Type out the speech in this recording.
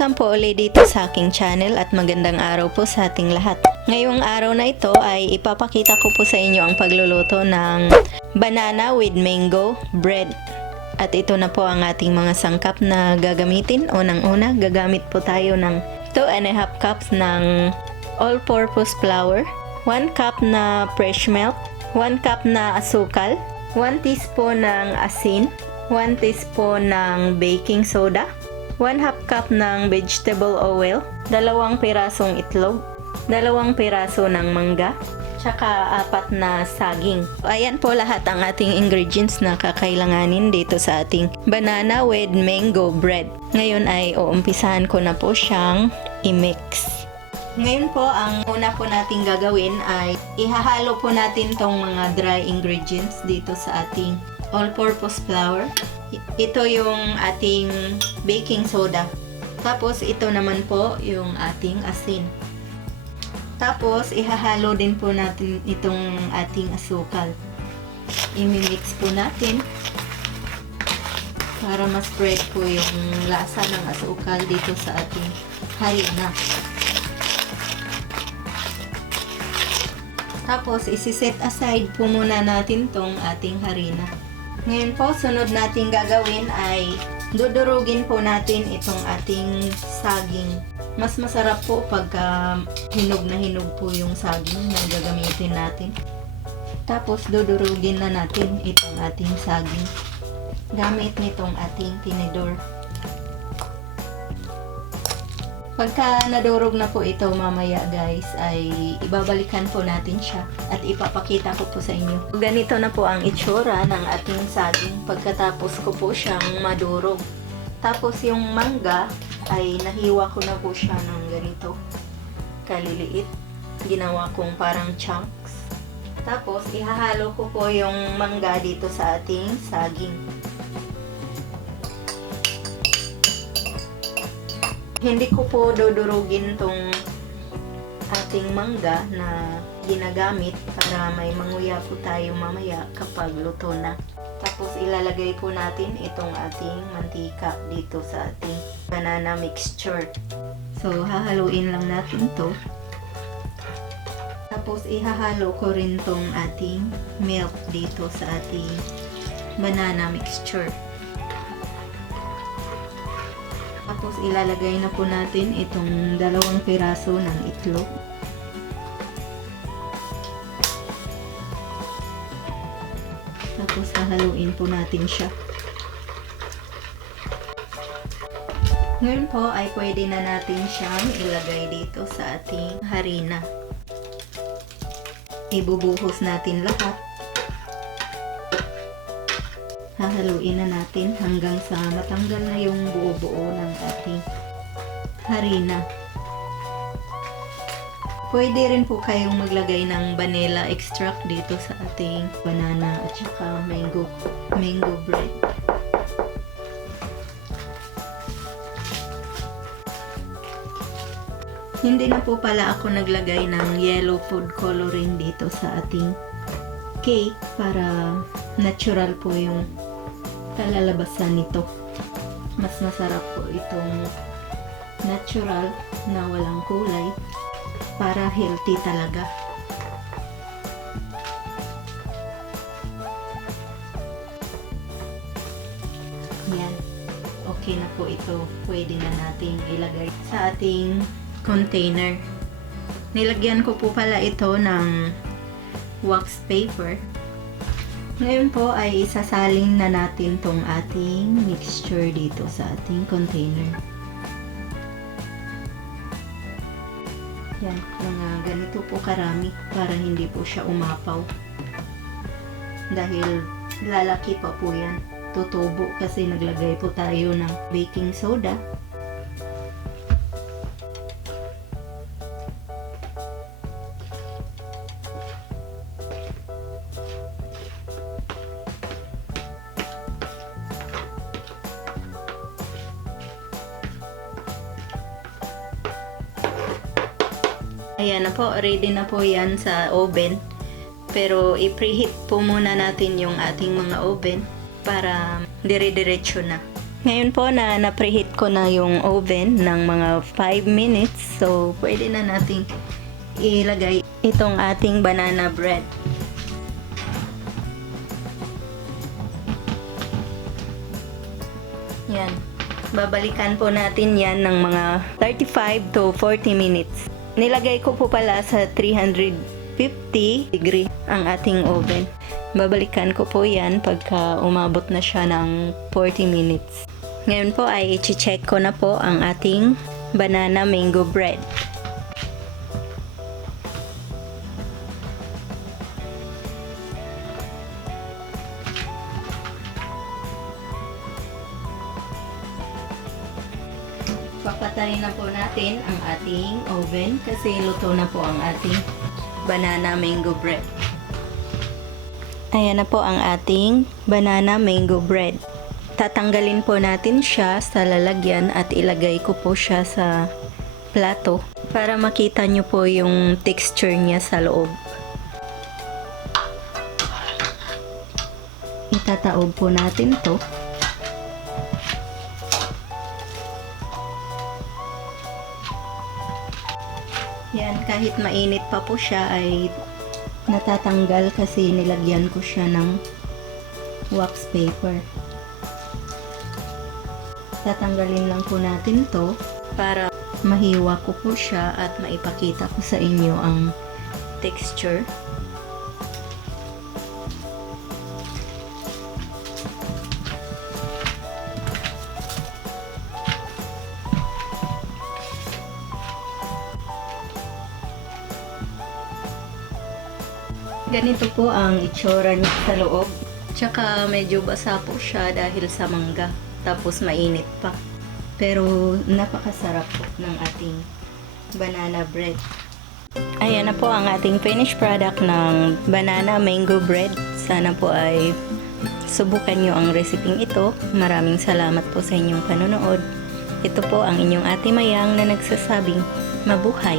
Welcome po ulit dito sa aking channel at magandang araw po sa ating lahat. Ngayong araw na ito ay ipapakita ko po sa inyo ang pagluluto ng banana with mango bread. At ito na po ang ating mga sangkap na gagamitin. Unang-una, gagamit po tayo ng 2½ cups ng all-purpose flour, 1 cup na fresh milk, 1 cup na asukal, 1 teaspoon ng asin, 1 teaspoon ng baking soda, 1/2 cup ng vegetable oil, 2 pirasong itlog, 2 piraso ng mangga, tsaka 4 na saging. Ayan po lahat ang ating ingredients na kakailanganin dito sa ating banana with mango bread. Ngayon ay uumpisahan ko na po siyang i-mix. Ngayon po, ang una po nating gagawin ay ihahalo po natin tong mga dry ingredients dito sa ating all-purpose flour. Ito yung ating baking soda. Tapos ito naman po yung ating asin. Tapos ihahalo din po natin itong ating asukal. I-mix po natin para ma-spread po yung lasa ng asukal dito sa ating harina. Tapos isi-set aside po muna natin tong ating harina. Ngayon po, sunod natin gagawin ay dudurugin po natin itong ating saging. Mas masarap po pagka hinog na hinog po yung saging na gagamitin natin. Tapos dudurugin na natin itong ating saging gamit nitong ating tinidor. Pagka nadurog na po ito mamaya guys, ay ibabalikan po natin siya at ipapakita ko po sa inyo. Ganito na po ang itsura ng ating saging pagkatapos ko po siyang madurog. Tapos yung mangga ay nahiwa ko na po siya ng ganito kaliliit. Ginawa kong parang chunks. Tapos ihahalo ko po yung mangga dito sa ating saging. Hindi ko po dudurugin tong ating mangga na ginagamit para may manguya po tayo mamaya kapag luto na. Tapos ilalagay po natin itong ating mantika dito sa ating banana mixture. So hahaluin lang natin to. Tapos ihahalo ko rin tong ating milk dito sa ating banana mixture. Tapos ilalagay na po natin itong 2 piraso ng itlog. Tapos hahaluin po natin siya. Ngayon po ay pwede na natin siyang ilagay dito sa ating harina. Ibubuhos natin lahat. Hahaluin na natin hanggang sa matanggal na yung buo-buo ng ating harina. Pwede rin po kayong maglagay ng vanilla extract dito sa ating banana at saka mango bread. Hindi na po pala ako naglagay ng yellow food coloring dito sa ating cake para natural po yung kalalabasan nito. Mas masarap po itong natural na walang kulay para healthy talaga. Yan. Okay na po ito. Pwede na natin ilagay sa ating container. Nilagyan ko po pala ito ng wax paper. Ngayon po ay isasalin na natin tong ating mixture dito sa ating container. Yan, mga ganito po karami para hindi po siya umapaw. Dahil lalaki pa po yan. Tutubo kasi naglagay po tayo ng baking soda. Ayan na po, ready na po yan sa oven. Pero i-preheat po muna natin yung ating mga oven para dire-diretso na. Ngayon po na preheat ko na yung oven ng mga 5 minutes. So, pwede na nating ilagay itong ating banana bread. Yan. Babalikan po natin yan ng mga 35 to 40 minutes. Nilagay ko po pala sa 350 degree ang ating oven. Babalikan ko po yan pagka umabot na siya ng 40 minutes. Ngayon po ay i-check ko na po ang ating banana mango bread. Papatayin na po natin ang ating oven kasi luto na po ang ating banana mango bread. Ayan na po ang ating banana mango bread. Tatanggalin po natin siya sa lalagyan at ilagay ko po siya sa plato para makita nyo po yung texture niya sa loob. Itataob po natin to. Yan, kahit mainit pa po siya ay natatanggal kasi nilagyan ko siya ng wax paper. Tatanggalin lang po natin to para mahiwa ko po siya at maipakita ko sa inyo ang texture. Ganito po ang itsura niya sa loob. Tsaka medyo basa po siya dahil sa mangga. Tapos mainit pa. Pero napakasarap po ng ating banana bread. Ayan na po ang ating finished product ng banana mango bread. Sana po ay subukan nyo ang reseping ito. Maraming salamat po sa inyong panonood. Ito po ang inyong Ate Mayang na nagsasabing mabuhay.